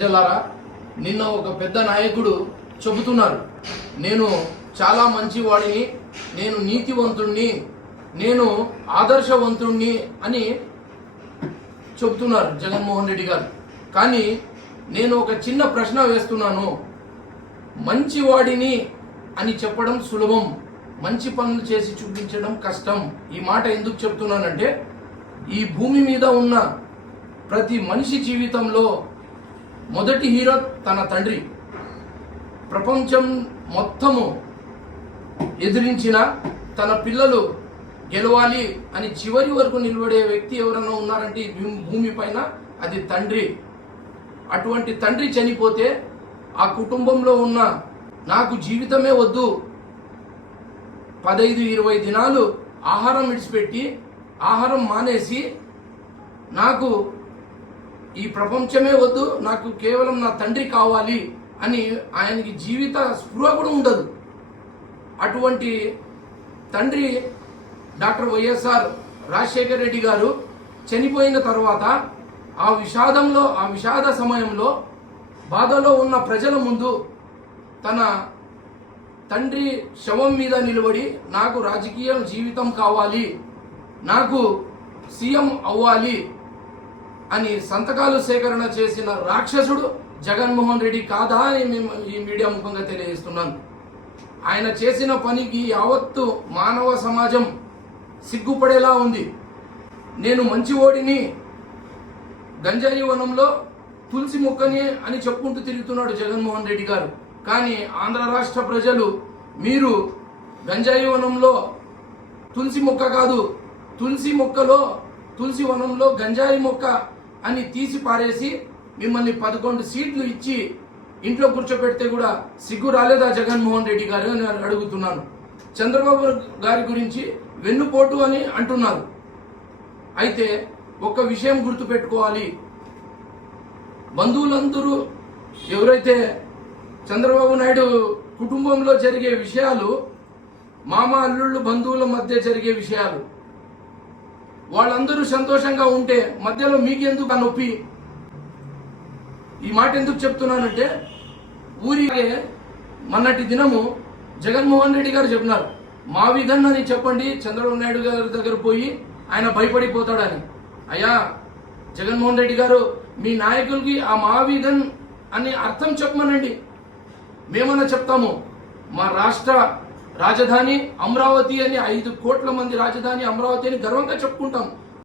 ప్రజలారా, నిన్న ఒక పెద్ద నాయకుడు చెబుతున్నారు, నేను చాలా మంచివాడిని, నేను నీతివంతుణ్ణి, నేను ఆదర్శవంతుణ్ణి అని చెబుతున్నారు జగన్మోహన్ రెడ్డి గారు. కానీ నేను ఒక చిన్న ప్రశ్న వేస్తున్నాను. మంచివాడిని అని చెప్పడం సులభం, మంచి పనులు చేసి చూపించడం కష్టం. ఈ మాట ఎందుకు చెప్తున్నానంటే, ఈ భూమి మీద ఉన్న ప్రతి మనిషి జీవితంలో మొదటి హీరో తన తండ్రి. ప్రపంచం మొత్తము ఎదిరించిన తన పిల్లలు గెలవాలి అని చివరి వరకు నిలబడే వ్యక్తి ఎవరైనా ఉన్నారంటే భూమి పైన అది తండ్రి. అటువంటి తండ్రి చనిపోతే ఆ కుటుంబంలో ఉన్న నాకు జీవితమే వద్దు, 15-20 దినాలు ఆహారం విడిచిపెట్టి ఆహారం మానేసి నాకు ఈ ప్రపంచమే వద్దు, నాకు కేవలం నా తండ్రి కావాలి అని ఆయనకి జీవిత స్పృహ కూడా ఉండదు. అటువంటి తండ్రి డాక్టర్ వైఎస్ఆర్ రాజశేఖర రెడ్డి గారు చనిపోయిన తర్వాత ఆ విషాద సమయంలో బాధలో ఉన్న ప్రజల ముందు తన తండ్రి శవం మీద నిలబడి నాకు రాజకీయ జీవితం కావాలి, నాకు సీఎం అవ్వాలి అని సంతకాలు సేకరణ చేసిన రాక్షసుడు జగన్మోహన్ రెడ్డి కాదా అని మేము ఈ మీడియా ముఖంగా తెలియజేస్తున్నాను. ఆయన చేసిన పనికి యావత్తు మానవ సమాజం సిగ్గుపడేలా ఉంది. నేను మంచి ఓడిని, గంజాయి వనంలో తులసి మొక్కని అని చెప్పుకుంటూ తిరుగుతున్నాడు జగన్మోహన్ రెడ్డి గారు. కానీ ఆంధ్ర రాష్ట్ర ప్రజలు, మీరు గంజాయి వనంలో తులసి మొక్క కాదు, తులసి వనంలో గంజాయి మొక్క అని తీసి పారేసి మిమ్మల్ని 11 సీట్లు ఇచ్చి ఇంట్లో కూర్చోబెడితే కూడా సిగ్గు రాలేదా జగన్మోహన్ రెడ్డి గారు అని అడుగుతున్నాను. చంద్రబాబు గారి గురించి వెన్నుపోటు అని అంటున్నారు. అయితే ఒక విషయం గుర్తుపెట్టుకోవాలి, బంధువులందరూ ఎవరైతే చంద్రబాబు నాయుడు కుటుంబంలో జరిగే విషయాలు, మామ అల్లుళ్ళు బంధువుల మధ్య జరిగే విషయాలు, వాళ్ళందరూ సంతోషంగా ఉంటే మధ్యలో మీకెందుకు ఆ నొప్పి? ఈ మాట ఎందుకు చెప్తున్నానంటే, ఊరికే మొన్నటి దినము జగన్మోహన్ రెడ్డి గారు చెప్పినారు, మావిగన్ అని చెప్పండి చంద్రబాబు నాయుడు గారి దగ్గర పోయి, ఆయన భయపడిపోతాడని. అయ్యా జగన్మోహన్ రెడ్డి గారు, మీ నాయకులకి ఆ మావిగన్ అని అర్థం చెప్పమనండి, మేమన్నా చెప్తాము. మా రాష్ట్ర రాజధాని అమరావతి అని, 5 కోట్ల మంది రాజధాని అమరావతి అని గర్వంగా చెప్పుకుంటాం.